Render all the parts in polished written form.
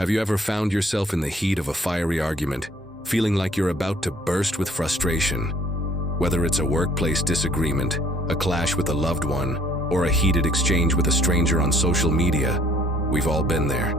Have you ever found yourself in the heat of a fiery argument, feeling like you're about to burst with frustration? Whether it's a workplace disagreement, a clash with a loved one, or a heated exchange with a stranger on social media, we've all been there.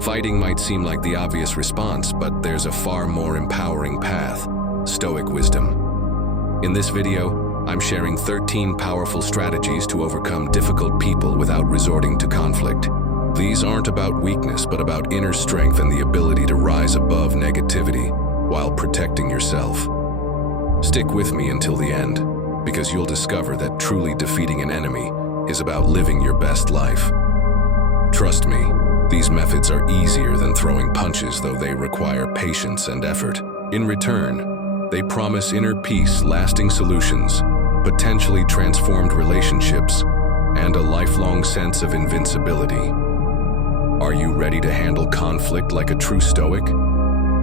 Fighting might seem like the obvious response, but there's a far more empowering path: Stoic wisdom. In this video, I'm sharing 13 powerful strategies to overcome difficult people without resorting to conflict. These aren't about weakness, but about inner strength and the ability to rise above negativity while protecting yourself. Stick with me until the end, because you'll discover that truly defeating an enemy is about living your best life. Trust me, these methods are easier than throwing punches, though they require patience and effort. In return, they promise inner peace, lasting solutions, potentially transformed relationships, and a lifelong sense of invincibility. Are you ready to handle conflict like a true Stoic?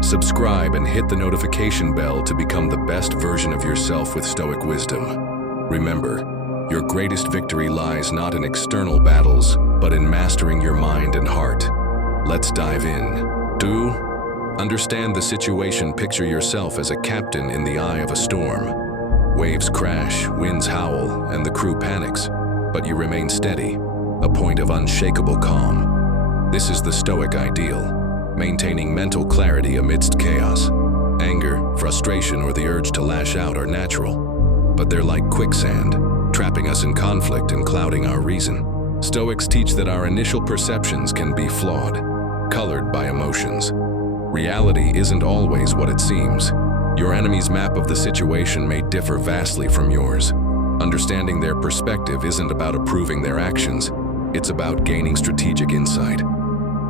Subscribe and hit the notification bell to become the best version of yourself with Stoic wisdom. Remember, your greatest victory lies not in external battles, but in mastering your mind and heart. Let's dive in. 2. Understand the situation. Picture yourself as a captain in the eye of a storm. Waves crash, winds howl, and the crew panics, but you remain steady, a point of unshakable calm. This is the Stoic ideal, maintaining mental clarity amidst chaos. Anger, frustration, or the urge to lash out are natural, but they're like quicksand, trapping us in conflict and clouding our reason. Stoics teach that our initial perceptions can be flawed, colored by emotions. Reality isn't always what it seems. Your enemy's map of the situation may differ vastly from yours. Understanding their perspective isn't about approving their actions, it's about gaining strategic insight.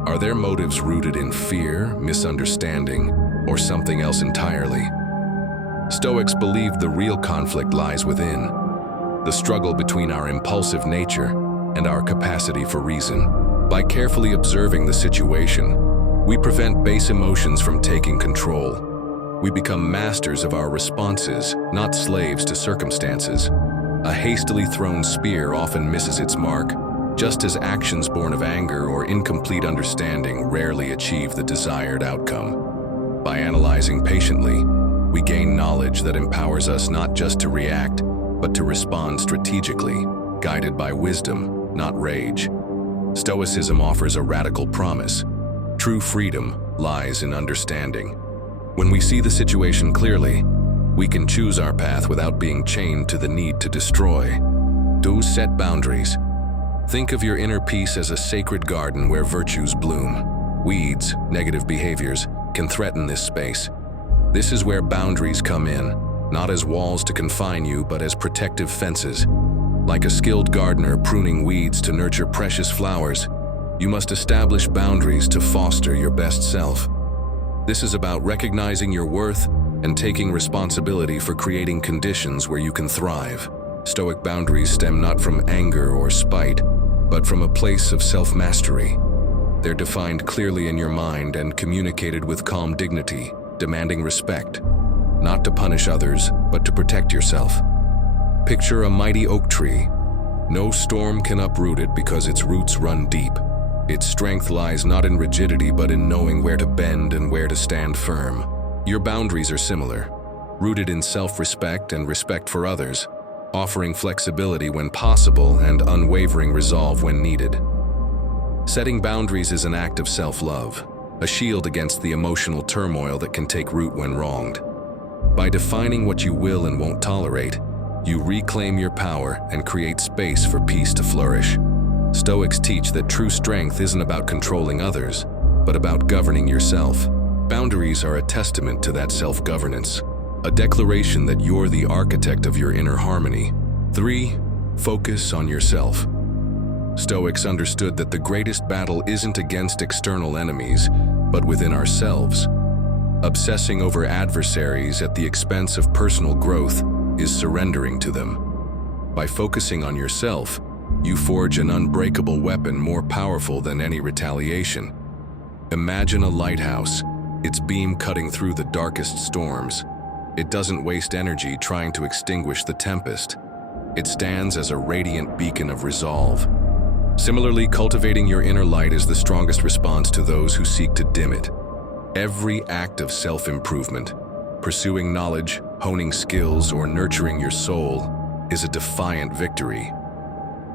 Are their motives rooted in fear, misunderstanding, or something else entirely? Stoics believe the real conflict lies within, the struggle between our impulsive nature and our capacity for reason. By carefully observing the situation, we prevent base emotions from taking control. We become masters of our responses, not slaves to circumstances. A hastily thrown spear often misses its mark, just as actions born of anger or incomplete understanding rarely achieve the desired outcome. By analyzing patiently, we gain knowledge that empowers us not just to react, but to respond strategically, guided by wisdom, not rage. Stoicism offers a radical promise. True freedom lies in understanding. When we see the situation clearly, we can choose our path without being chained to the need to destroy. 2. Set boundaries. Think of your inner peace as a sacred garden where virtues bloom. Weeds, negative behaviors, can threaten this space. This is where boundaries come in, not as walls to confine you, but as protective fences. Like a skilled gardener pruning weeds to nurture precious flowers, you must establish boundaries to foster your best self. This is about recognizing your worth and taking responsibility for creating conditions where you can thrive. Stoic boundaries stem not from anger or spite, but from a place of self-mastery. They're defined clearly in your mind and communicated with calm dignity, demanding respect, not to punish others, but to protect yourself. Picture a mighty oak tree. No storm can uproot it because its roots run deep. Its strength lies not in rigidity, but in knowing where to bend and where to stand firm. Your boundaries are similar, rooted in self-respect and respect for others, offering flexibility when possible and unwavering resolve when needed. Setting boundaries is an act of self-love, a shield against the emotional turmoil that can take root when wronged. By defining what you will and won't tolerate, you reclaim your power and create space for peace to flourish. Stoics teach that true strength isn't about controlling others, but about governing yourself. Boundaries are a testament to that self-governance, a declaration that you're the architect of your inner harmony. 3. Focus on yourself. Stoics understood that the greatest battle isn't against external enemies, but within ourselves. Obsessing over adversaries at the expense of personal growth is surrendering to them. By focusing on yourself, you forge an unbreakable weapon more powerful than any retaliation. Imagine a lighthouse, its beam cutting through the darkest storms. It doesn't waste energy trying to extinguish the tempest. It stands as a radiant beacon of resolve. Similarly, cultivating your inner light is the strongest response to those who seek to dim it. Every act of self-improvement, pursuing knowledge, honing skills, or nurturing your soul, is a defiant victory.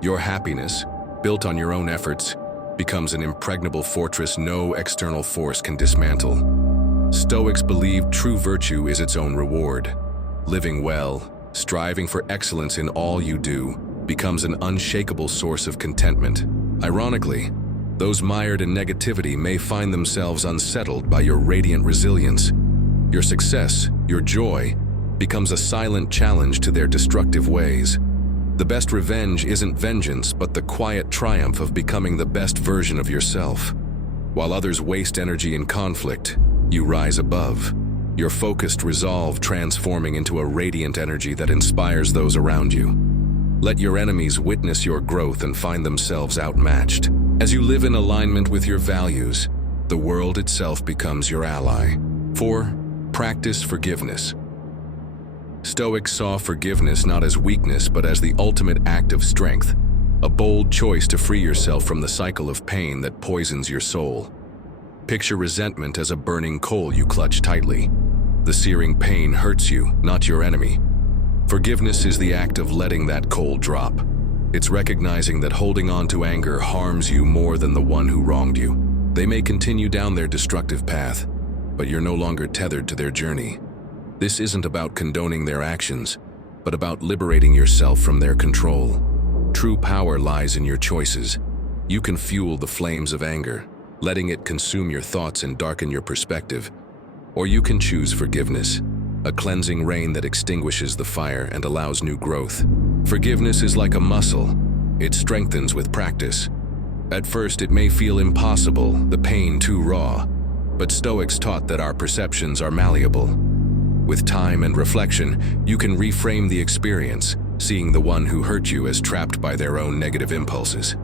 Your happiness, built on your own efforts, becomes an impregnable fortress no external force can dismantle. Stoics believe true virtue is its own reward. Living well, striving for excellence in all you do, becomes an unshakable source of contentment. Ironically, those mired in negativity may find themselves unsettled by your radiant resilience. Your success, your joy, becomes a silent challenge to their destructive ways. The best revenge isn't vengeance, but the quiet triumph of becoming the best version of yourself. While others waste energy in conflict, you rise above, your focused resolve transforming into a radiant energy that inspires those around you. Let your enemies witness your growth and find themselves outmatched. As you live in alignment with your values, the world itself becomes your ally. 4. Practice forgiveness. Stoics saw forgiveness not as weakness but as the ultimate act of strength, a bold choice to free yourself from the cycle of pain that poisons your soul. Picture resentment as a burning coal you clutch tightly. The searing pain hurts you, not your enemy. Forgiveness is the act of letting that coal drop. It's recognizing that holding on to anger harms you more than the one who wronged you. They may continue down their destructive path, but you're no longer tethered to their journey. This isn't about condoning their actions, but about liberating yourself from their control. True power lies in your choices. You can fuel the flames of anger, letting it consume your thoughts and darken your perspective. Or you can choose forgiveness, a cleansing rain that extinguishes the fire and allows new growth. Forgiveness is like a muscle. It strengthens with practice. At first, it may feel impossible, the pain too raw, but Stoics taught that our perceptions are malleable. With time and reflection, you can reframe the experience, seeing the one who hurt you as trapped by their own negative impulses.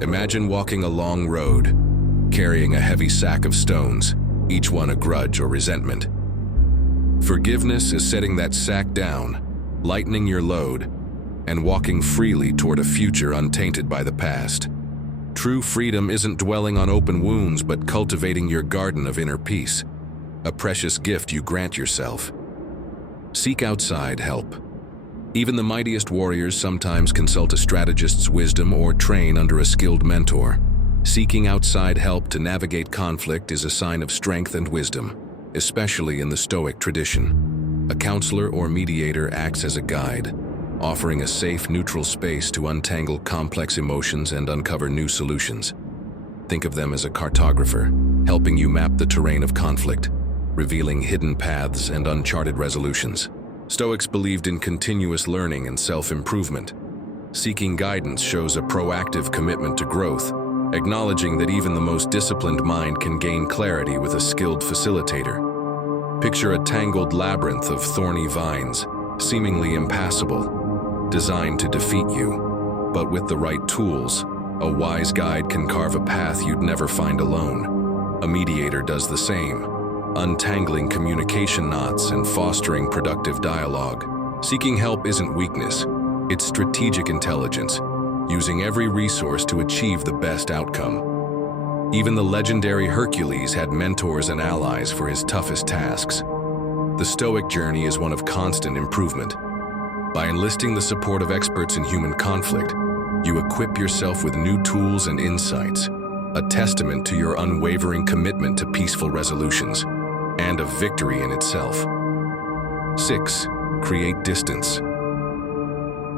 Imagine walking a long road, carrying a heavy sack of stones, each one a grudge or resentment. Forgiveness is setting that sack down, lightening your load, and walking freely toward a future untainted by the past. True freedom isn't dwelling on open wounds, but cultivating your garden of inner peace, a precious gift you grant yourself. Seek outside help. Even the mightiest warriors sometimes consult a strategist's wisdom or train under a skilled mentor. Seeking outside help to navigate conflict is a sign of strength and wisdom, especially in the Stoic tradition. A counselor or mediator acts as a guide, offering a safe, neutral space to untangle complex emotions and uncover new solutions. Think of them as a cartographer, helping you map the terrain of conflict, revealing hidden paths and uncharted resolutions. Stoics believed in continuous learning and self-improvement. Seeking guidance shows a proactive commitment to growth, acknowledging that even the most disciplined mind can gain clarity with a skilled facilitator. Picture a tangled labyrinth of thorny vines, seemingly impassable, designed to defeat you. But with the right tools, a wise guide can carve a path you'd never find alone. A mediator does the same, untangling communication knots and fostering productive dialogue. Seeking help isn't weakness, it's strategic intelligence, using every resource to achieve the best outcome. Even the legendary Hercules had mentors and allies for his toughest tasks. The Stoic journey is one of constant improvement. By enlisting the support of experts in human conflict, you equip yourself with new tools and insights, a testament to your unwavering commitment to peaceful resolutions, and a victory in itself. 6. Create distance.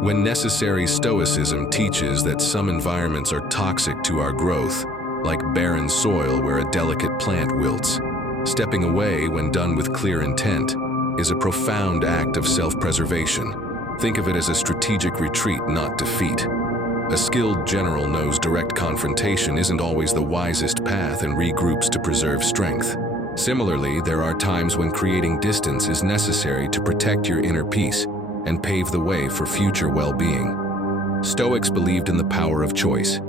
When necessary, Stoicism teaches that some environments are toxic to our growth, like barren soil where a delicate plant wilts. Stepping away, when done with clear intent, is a profound act of self-preservation. Think of it as a strategic retreat, not defeat. A skilled general knows direct confrontation isn't always the wisest path and regroups to preserve strength. Similarly, there are times when creating distance is necessary to protect your inner peace and pave the way for future well-being. Stoics believed in the power of choice.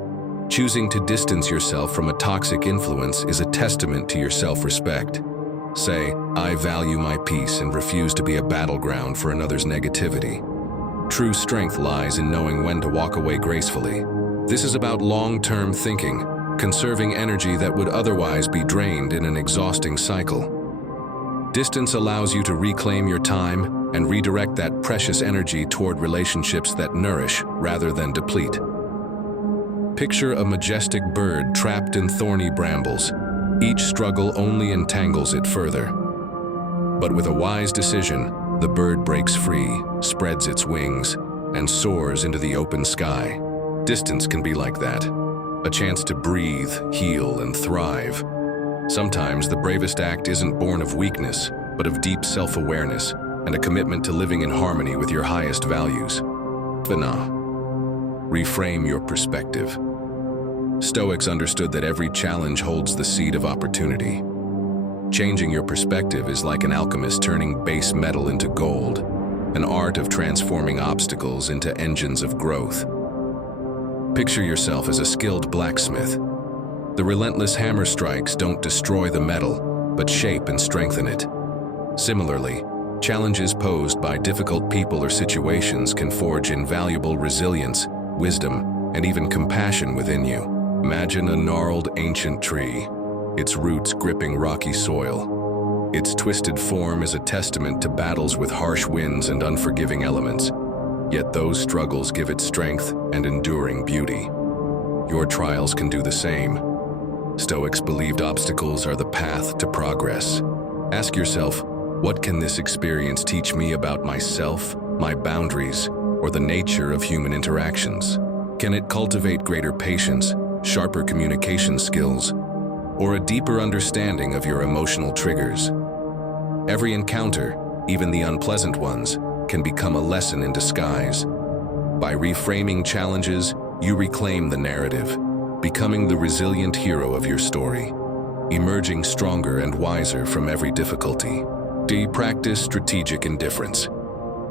Choosing to distance yourself from a toxic influence is a testament to your self-respect. Say, I value my peace and refuse to be a battleground for another's negativity. True strength lies in knowing when to walk away gracefully. This is about long-term thinking, conserving energy that would otherwise be drained in an exhausting cycle. Distance allows you to reclaim your time and redirect that precious energy toward relationships that nourish rather than deplete. Picture a majestic bird trapped in thorny brambles. Each struggle only entangles it further. But with a wise decision, the bird breaks free, spreads its wings, and soars into the open sky. Distance can be like that, a chance to breathe, heal, and thrive. Sometimes the bravest act isn't born of weakness, but of deep self-awareness and a commitment to living in harmony with your highest values. Reframe your perspective. Stoics understood that every challenge holds the seed of opportunity. Changing your perspective is like an alchemist turning base metal into gold, an art of transforming obstacles into engines of growth. Picture yourself as a skilled blacksmith. The relentless hammer strikes don't destroy the metal, but shape and strengthen it. Similarly, challenges posed by difficult people or situations can forge invaluable resilience, wisdom, and even compassion within you. Imagine a gnarled ancient tree, its roots gripping rocky soil. Its twisted form is a testament to battles with harsh winds and unforgiving elements. Yet those struggles give it strength and enduring beauty. Your trials can do the same. Stoics believed obstacles are the path to progress. Ask yourself, what can this experience teach me about myself, my boundaries, or the nature of human interactions? Can it cultivate greater patience, sharper communication skills, or a deeper understanding of your emotional triggers? Every encounter, even the unpleasant ones, can become a lesson in disguise. By reframing challenges, you reclaim the narrative, becoming the resilient hero of your story, emerging stronger and wiser from every difficulty. Practice strategic indifference.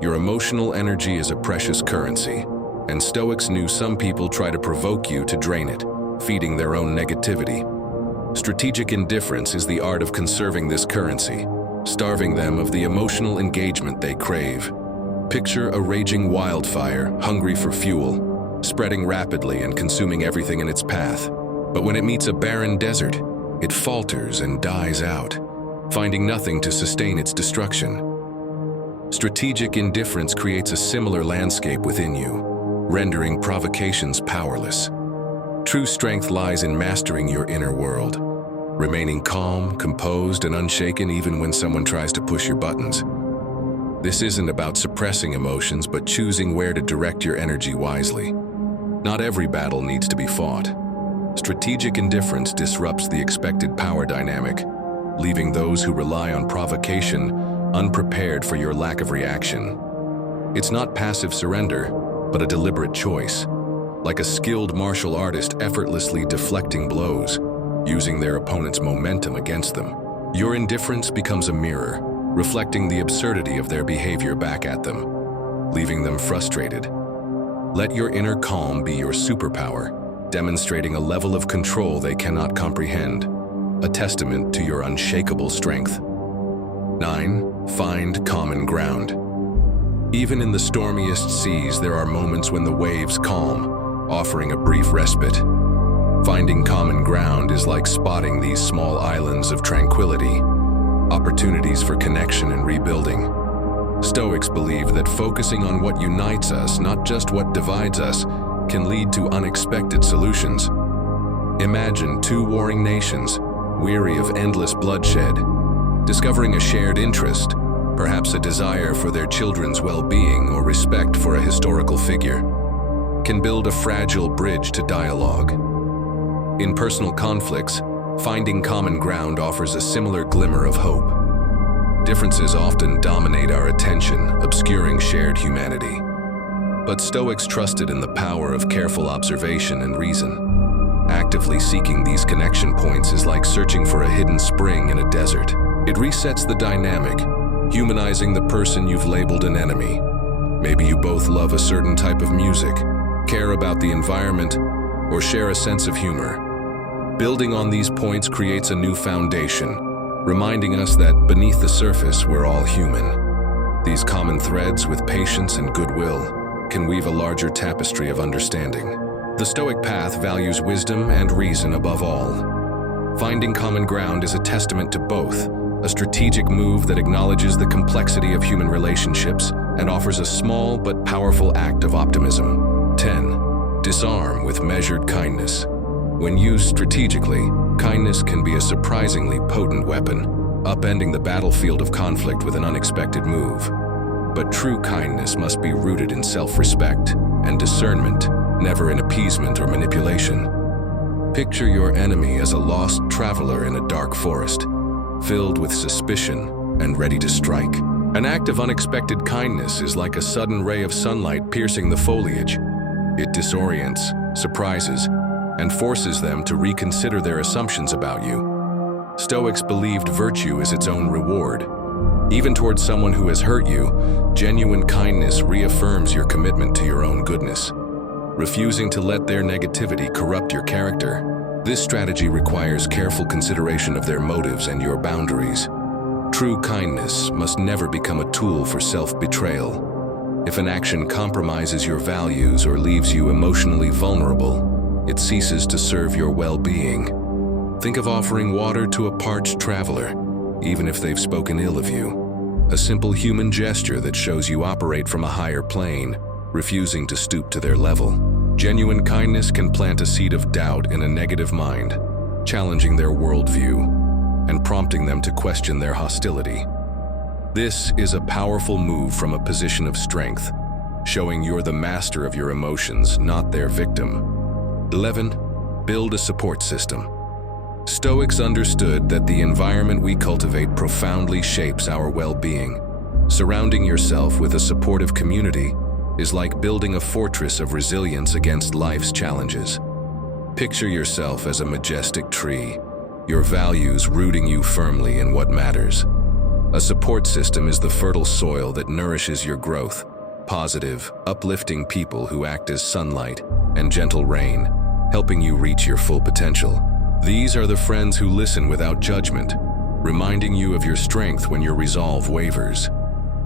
Your emotional energy is a precious currency, and Stoics knew some people try to provoke you to drain it, feeding their own negativity. Strategic indifference is the art of conserving this currency, starving them of the emotional engagement they crave. Picture a raging wildfire, hungry for fuel, spreading rapidly and consuming everything in its path. But when it meets a barren desert, it falters and dies out, finding nothing to sustain its destruction. Strategic indifference creates a similar landscape within you, rendering provocations powerless. True strength lies in mastering your inner world, remaining calm, composed, and unshaken even when someone tries to push your buttons. This isn't about suppressing emotions, but choosing where to direct your energy wisely. Not every battle needs to be fought. Strategic indifference disrupts the expected power dynamic, leaving those who rely on provocation unprepared for your lack of reaction. It's not passive surrender, but a deliberate choice, like a skilled martial artist effortlessly deflecting blows, using their opponent's momentum against them. Your indifference becomes a mirror, reflecting the absurdity of their behavior back at them, leaving them frustrated. Let your inner calm be your superpower, demonstrating a level of control they cannot comprehend, a testament to your unshakable strength. 9. Find common ground. Even in the stormiest seas, there are moments when the waves calm, offering a brief respite. Finding common ground is like spotting these small islands of tranquility, opportunities for connection and rebuilding. Stoics believe that focusing on what unites us, not just what divides us, can lead to unexpected solutions. Imagine two warring nations, weary of endless bloodshed, discovering a shared interest, perhaps a desire for their children's well-being or respect for a historical figure, can build a fragile bridge to dialogue. In personal conflicts, finding common ground offers a similar glimmer of hope. Differences often dominate our attention, obscuring shared humanity. But Stoics trusted in the power of careful observation and reason. Actively seeking these connection points is like searching for a hidden spring in a desert. It resets the dynamic, humanizing the person you've labeled an enemy. Maybe you both love a certain type of music, care about the environment, or share a sense of humor. Building on these points creates a new foundation, reminding us that beneath the surface, we're all human. These common threads, with patience and goodwill, can weave a larger tapestry of understanding. The Stoic path values wisdom and reason above all. Finding common ground is a testament to both, a strategic move that acknowledges the complexity of human relationships and offers a small but powerful act of optimism. 10. Disarm with measured kindness. When used strategically, kindness can be a surprisingly potent weapon, upending the battlefield of conflict with an unexpected move. But true kindness must be rooted in self-respect and discernment, never in appeasement or manipulation. Picture your enemy as a lost traveler in a dark forest, filled with suspicion and ready to strike. An act of unexpected kindness is like a sudden ray of sunlight piercing the foliage. It disorients, surprises, and forces them to reconsider their assumptions about you. Stoics believed virtue is its own reward. Even towards someone who has hurt you, genuine kindness reaffirms your commitment to your own goodness, refusing to let their negativity corrupt your character. This strategy requires careful consideration of their motives and your boundaries. True kindness must never become a tool for self-betrayal. If an action compromises your values or leaves you emotionally vulnerable, it ceases to serve your well-being. Think of offering water to a parched traveler, even if they've spoken ill of you. A simple human gesture that shows you operate from a higher plane, refusing to stoop to their level. Genuine kindness can plant a seed of doubt in a negative mind, challenging their worldview and prompting them to question their hostility. This is a powerful move from a position of strength, showing you're the master of your emotions, not their victim. 11. Build a support system. Stoics understood that the environment we cultivate profoundly shapes our well-being. Surrounding yourself with a supportive community is like building a fortress of resilience against life's challenges. Picture yourself as a majestic tree, your values rooting you firmly in what matters. A support system is the fertile soil that nourishes your growth, positive, uplifting people who act as sunlight and gentle rain, helping you reach your full potential. These are the friends who listen without judgment, reminding you of your strength when your resolve wavers.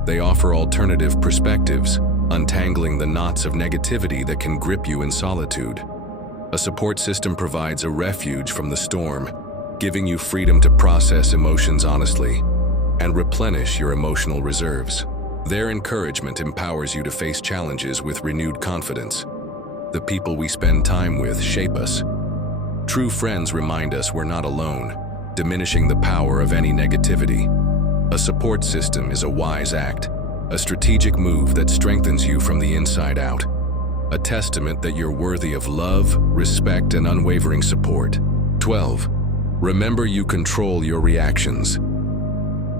They offer alternative perspectives, untangling the knots of negativity that can grip you in solitude. A support system provides a refuge from the storm, giving you freedom to process emotions honestly and replenish your emotional reserves. Their encouragement empowers you to face challenges with renewed confidence. The people we spend time with shape us. True friends remind us we're not alone, diminishing the power of any negativity. A support system is a wise act, a strategic move that strengthens you from the inside out. A testament that you're worthy of love, respect, and unwavering support. 12. Remember you control your reactions.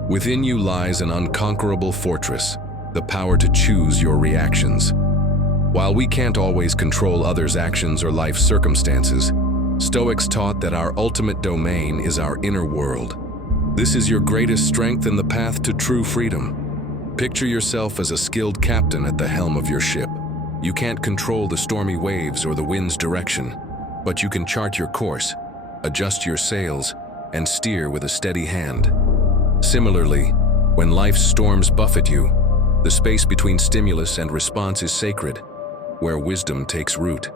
Within you lies an unconquerable fortress, the power to choose your reactions. While we can't always control others' actions or life circumstances, Stoics taught that our ultimate domain is our inner world. This is your greatest strength and the path to true freedom. Picture yourself as a skilled captain at the helm of your ship. You can't control the stormy waves or the wind's direction, but you can chart your course, adjust your sails, and steer with a steady hand. Similarly, when life's storms buffet you, the space between stimulus and response is sacred, where wisdom takes root.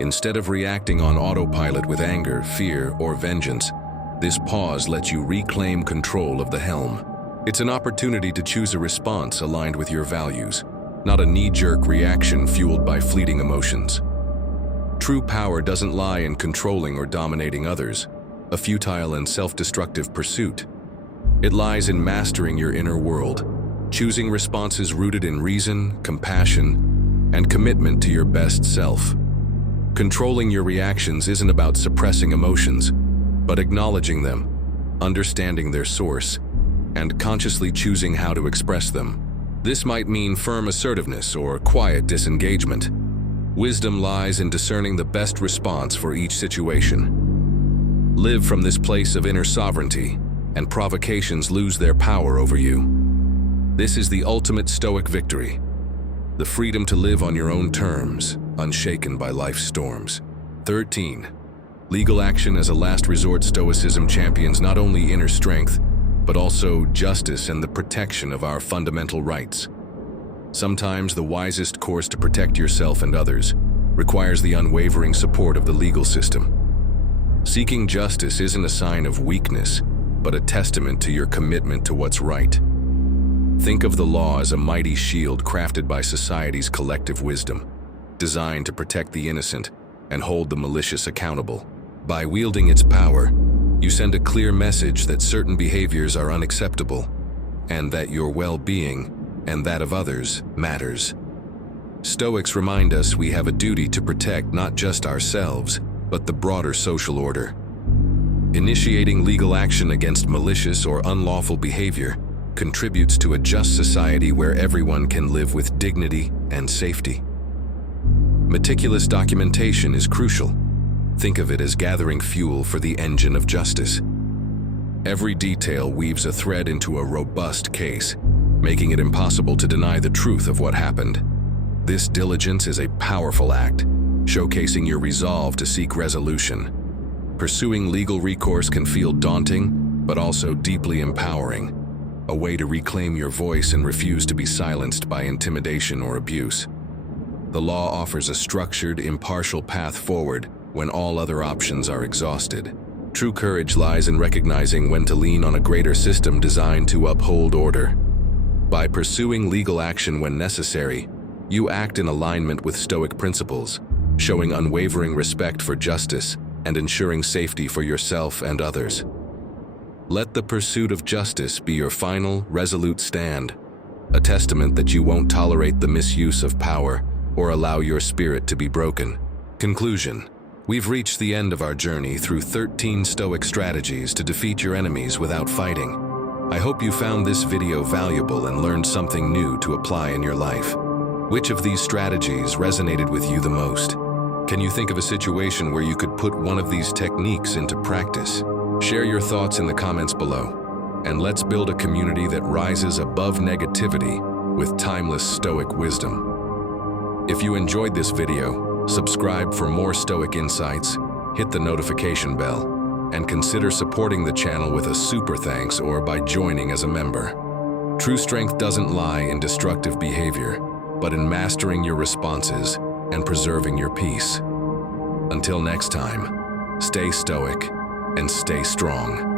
Instead of reacting on autopilot with anger, fear, or vengeance, this pause lets you reclaim control of the helm. It's an opportunity to choose a response aligned with your values, not a knee-jerk reaction fueled by fleeting emotions. True power doesn't lie in controlling or dominating others, a futile and self-destructive pursuit. It lies in mastering your inner world, choosing responses rooted in reason, compassion, and commitment to your best self. Controlling your reactions isn't about suppressing emotions, but acknowledging them, understanding their source, and consciously choosing how to express them. This might mean firm assertiveness or quiet disengagement. Wisdom lies in discerning the best response for each situation. Live from this place of inner sovereignty, and provocations lose their power over you. This is the ultimate Stoic victory, the freedom to live on your own terms, unshaken by life's storms. 13. Legal action as a last resort. Stoicism champions not only inner strength, but also justice and the protection of our fundamental rights. Sometimes the wisest course to protect yourself and others requires the unwavering support of the legal system. Seeking justice isn't a sign of weakness, but a testament to your commitment to what's right. Think of the law as a mighty shield crafted by society's collective wisdom, designed to protect the innocent and hold the malicious accountable. By wielding its power, you send a clear message that certain behaviors are unacceptable, and that your well-being and that of others matters. Stoics remind us we have a duty to protect not just ourselves, but the broader social order. Initiating legal action against malicious or unlawful behavior contributes to a just society where everyone can live with dignity and safety. Meticulous documentation is crucial. Think of it as gathering fuel for the engine of justice. Every detail weaves a thread into a robust case, making it impossible to deny the truth of what happened. This diligence is a powerful act, showcasing your resolve to seek resolution. Pursuing legal recourse can feel daunting, but also deeply empowering, a way to reclaim your voice and refuse to be silenced by intimidation or abuse. The law offers a structured, impartial path forward when all other options are exhausted. True courage lies in recognizing when to lean on a greater system designed to uphold order. By pursuing legal action when necessary, you act in alignment with Stoic principles, showing unwavering respect for justice and ensuring safety for yourself and others. Let the pursuit of justice be your final, resolute stand, a testament that you won't tolerate the misuse of power or allow your spirit to be broken. Conclusion: we've reached the end of our journey through 13 Stoic strategies to defeat your enemies without fighting. I hope you found this video valuable and learned something new to apply in your life. Which of these strategies resonated with you the most? Can you think of a situation where you could put one of these techniques into practice? Share your thoughts in the comments below, and let's build a community that rises above negativity with timeless Stoic wisdom. If you enjoyed this video, subscribe for more Stoic insights, hit the notification bell, and consider supporting the channel with a super thanks or by joining as a member. True strength doesn't lie in destructive behavior, but in mastering your responses and preserving your peace. Until next time, stay stoic and stay strong.